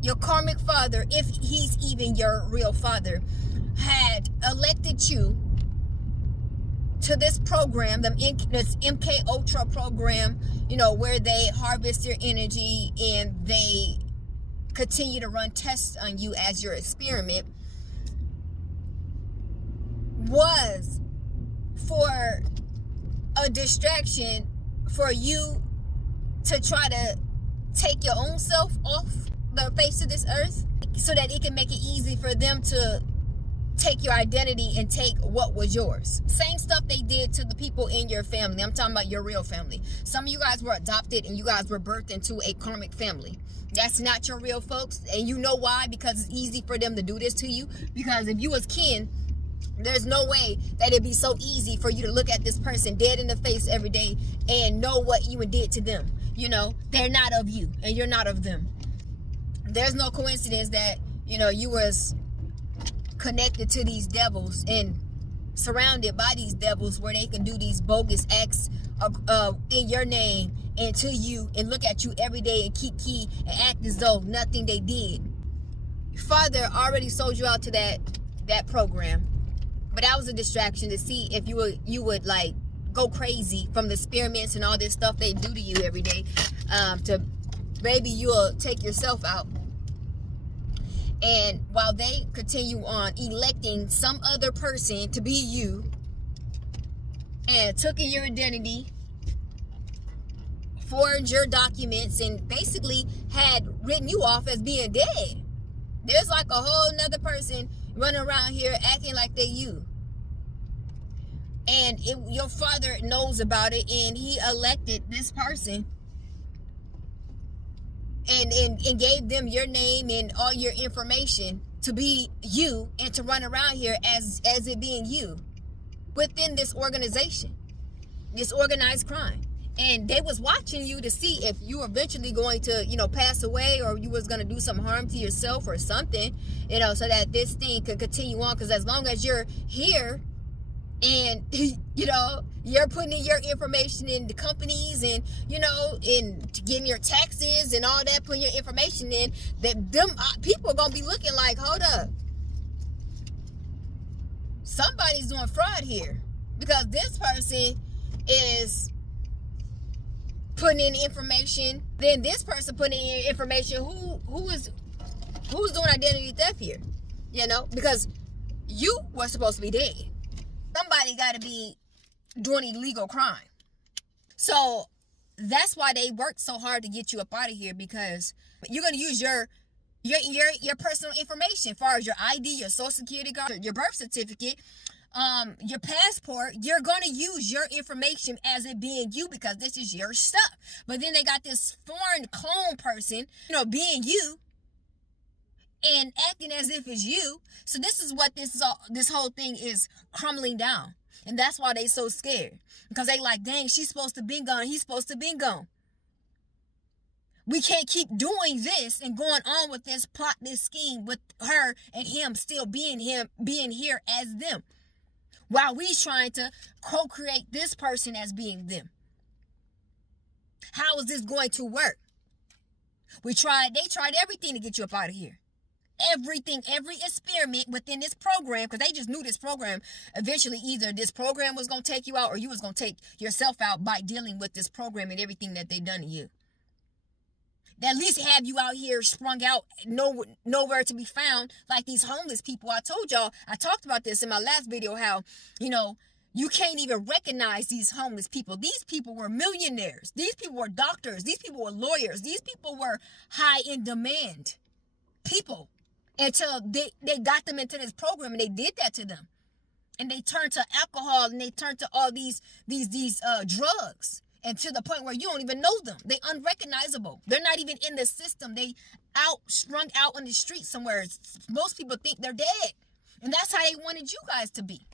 your karmic father, if he's even your real father, had elected you to this program, this MK Ultra program, where they harvest your energy and they continue to run tests on you as your experiment, was for a distraction for you to try to take your own self off the face of this earth, so that it can make it easy for them to take your identity and take what was yours. Same stuff they did to the people in your family. I'm talking about your real family. Some of you guys were adopted and you guys were birthed into a karmic family. That's not your real folks. And you know why? Because it's easy for them to do this to you. Because if you was kin, there's no way that it'd be so easy for you to look at this person dead in the face every day and know what you did to them. They're not of you and you're not of them. There's no coincidence that, you was connected to these devils and surrounded by these devils, where they can do these bogus acts in your name and to you, and look at you every day and keep key and act as though nothing they did. Your father already sold you out to that program, but that was a distraction to see if you would like go crazy from the experiments and all this stuff they do to you every day, to maybe you'll take yourself out. And while they continue on electing some other person to be you, and took in your identity, forged your documents, and basically had written you off as being dead. There's like a whole nother person running around here acting like they you. And your father knows about it, and he elected this person and gave them your name and all your information to be you and to run around here as it being you within this organization, this organized crime. And they was watching you to see if you were eventually going to, pass away, or you was going to do some harm to yourself or something, so that this thing could continue on. Because as long as you're here and, you're putting in your information in the companies and, in getting your taxes and all that, putting your information in, that them people are going to be looking like, hold up, somebody's doing fraud here, because this person is putting in information, then this person putting in information. Who's doing identity theft here? Because you were supposed to be dead. Somebody got to be doing illegal crime. So that's why they worked so hard to get you up out of here, because you're going to use your personal information, as far as your ID, your social security card, your birth certificate, your passport. You're going to use your information as it being you, because this is your stuff. But then they got this foreign clone person, being you and acting as if it's you. So this is what this whole thing is crumbling down. And that's why they so scared, because they like, dang, she's supposed to be gone, he's supposed to be gone. We can't keep doing this and going on with this plot, this scheme, with her and him still being here as them, while we trying to co-create this person as being them. How is this going to work? They tried everything to get you up out of here. Everything, every experiment within this program, because they just knew this program, eventually either this program was going to take you out, or you was going to take yourself out by dealing with this program and everything that they done to you. They at least have you out here sprung out, nowhere to be found, like these homeless people. I told y'all, I talked about this in my last video, how, you can't even recognize these homeless people. These people were millionaires. These people were doctors. These people were lawyers. These people were high in demand people, until they got them into this program, and they did that to them. And they turned to alcohol, and they turned to all these drugs, and to the point where you don't even know them. They unrecognizable. They're not even in the system. They strung out on the street somewhere. Most people think they're dead. And that's how they wanted you guys to be.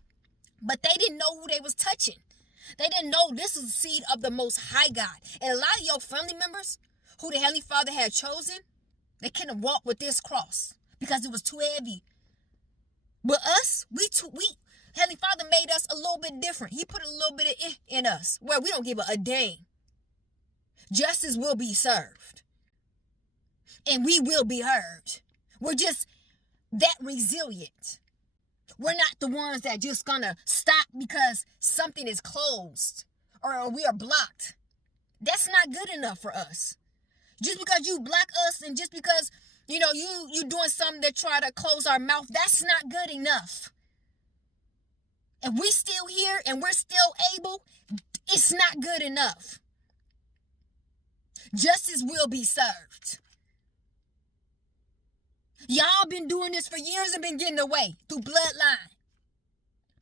But they didn't know who they was touching. They didn't know this is the seed of the Most High God. And a lot of your family members who the Heavenly Father had chosen, they couldn't walk with this cross because it was too heavy. But us, we Heavenly Father made us a little bit different. He put a little bit of in us where we don't give a dang. Justice will be served. and we will be heard. We're just that resilient. We're not the ones that just gonna stop because something is closed or we are blocked. That's not good enough for us. Just because you block us and just because, you doing something to try to close our mouth, that's not good enough. If we still here and we're still able, it's not good enough. Justice will be served. Y'all been doing this for years and been getting away through bloodline.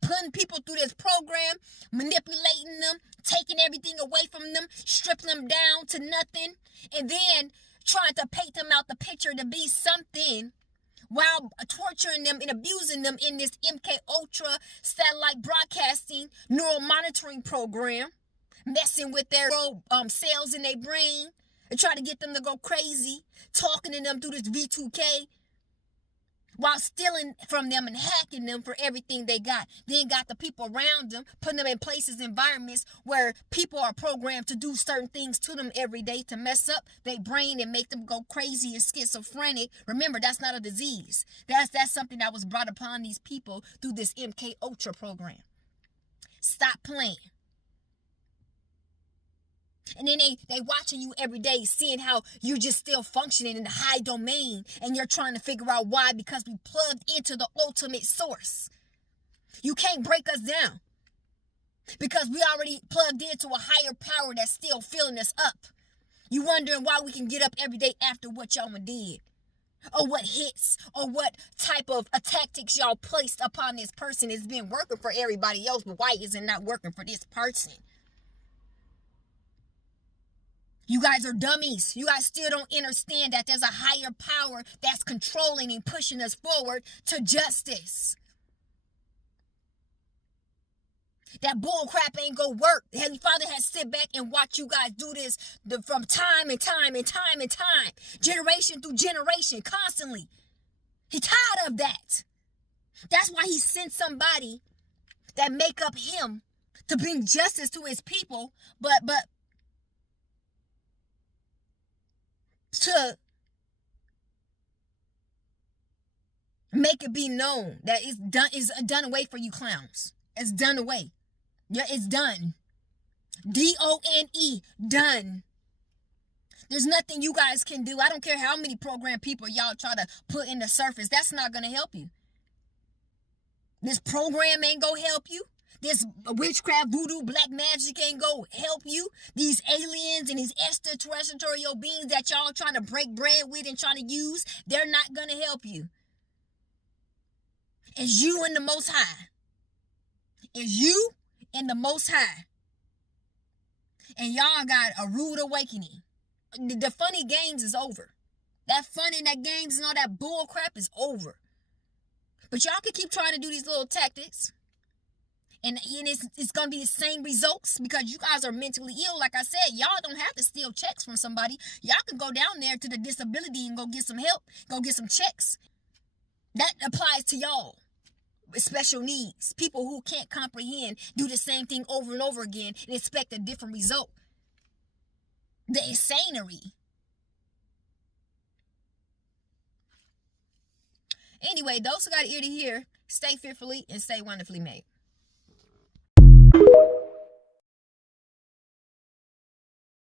Putting people through this program, manipulating them, taking everything away from them, stripping them down to nothing, and then trying to paint them out the picture to be something while torturing them and abusing them in this MK Ultra satellite broadcasting neural monitoring program, messing with their cells in their brain and try to get them to go crazy, talking to them through this V2K, while stealing from them and hacking them for everything they got. Then got the people around them, putting them in places, environments where people are programmed to do certain things to them every day to mess up their brain and make them go crazy and schizophrenic. Remember, that's not a disease. That's something that was brought upon these people through this MK Ultra program. Stop playing. And then they watching you every day, seeing how you're just still functioning in the high domain, and you're trying to figure out why, because we plugged into the ultimate source. You can't break us down because we already plugged into a higher power that's still filling us up. You wondering why we can get up every day after what y'all did, or what hits, or what type of tactics y'all placed upon this person. It's been working for everybody else, but why is it not working for this person? You guys are dummies. You guys still don't understand that there's a higher power that's controlling and pushing us forward to justice. That bull crap ain't gonna work. The Heavenly Father has sit back and watch you guys do this from time and time and time and time, generation through generation, constantly. He's tired of that. That's why he sent somebody that make up him to bring justice to his people, but to make it be known that it's done away for you clowns. It's done away. Yeah, it's done. DONE, done. There's nothing you guys can do. I don't care how many program people y'all try to put in the surface. That's not going to help you. This program ain't going to help you. This witchcraft, voodoo, black magic ain't go help you. These aliens and these extraterrestrial beings that y'all trying to break bread with and trying to use, they're not going to help you. It's you and the Most High. It's you and the Most High. And y'all got a rude awakening. The funny games is over. That fun in that games and all that bull crap is over. But y'all can keep trying to do these little tactics. And it's going to be the same results because you guys are mentally ill. Like I said, y'all don't have to steal checks from somebody. Y'all can go down there to the disability and go get some help. Go get some checks. That applies to y'all with special needs. People who can't comprehend, do the same thing over and over again and expect a different result. The insanery. Anyway, those who got ear to hear, stay fearfully and stay wonderfully made.